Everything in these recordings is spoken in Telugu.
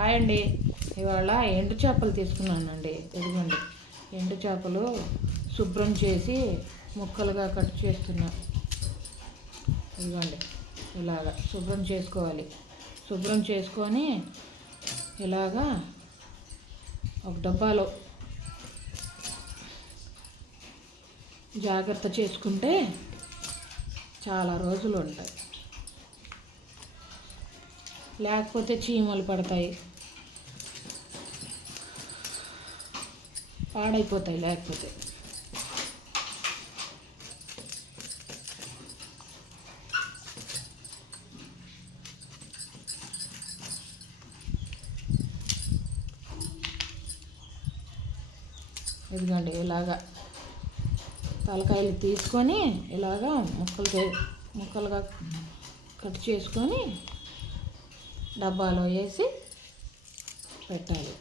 హాయ్ అండి. ఇవాళ ఎండు చేపలు తీసుకున్నానండి. ఇదిగోండి ఎండు చేపలు శుభ్రం చేసి ముక్కలుగా కట్ చేస్తున్నా. ఇదిగోండి ఇలాగా శుభ్రం చేసుకోవాలి. శుభ్రం చేసుకొని ఇలాగా ఒక డబ్బాలో జాగ్రత్త చేసుకుంటే చాలా రోజులు ఉంటాయి. లేకపోతే చీమలు పడతాయి, పాడైపోతాయి. లేకపోతే ఇదిగోండి ఇలాగా తలకాయలు తీసుకొని ఇలాగా ముక్కలుగా కట్ చేసుకొని డబ్బాలో వేసి పెట్టాలి.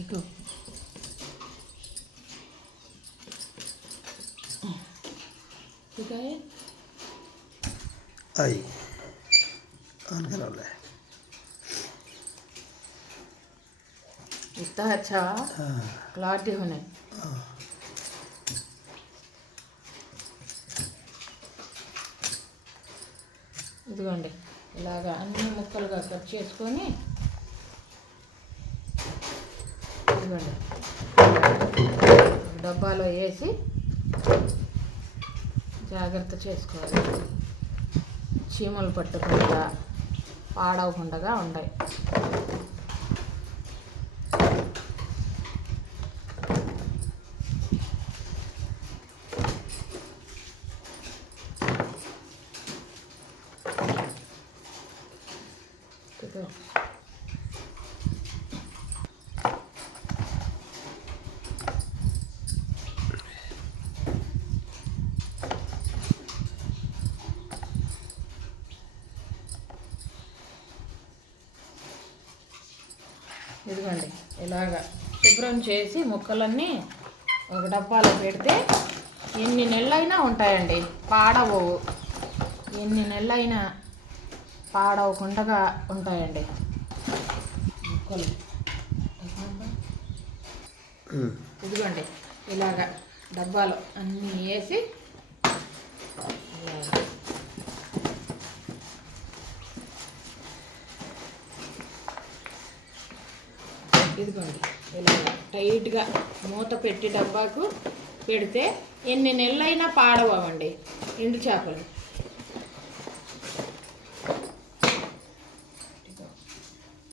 ఇగో इतना अच्छा क्लॉथ होने ఇదిగోండి ఇలాగా అన్ని ముక్కలుగా కట్ చేసుకొని ఇదిగోండి డబ్బాలో వేసి జాగ్రత్త చేసుకోవాలి. చీమలు పట్టకుండా పాడవకుండా ఉంటాయి. ఇదిగోండి ఇలాగా శుభ్రం చేసి ముక్కలన్నీ ఒక డబ్బాలో పెడితే ఎన్ని నెలలైనా ఉంటాయండి, పాడవవు. ఎన్ని నెలలైనా పాడవకుండా ఉంటాయండి ముక్కలు. ఇదిగోండి ఇలాగా డబ్బాలో అన్నీ వేసి ఇదిగోండి ఇలా టైట్గా మూత పెట్టి డబ్బాకు పెడితే ఎన్ని నెలలైనా పాడవండి ఎండు చేపలు.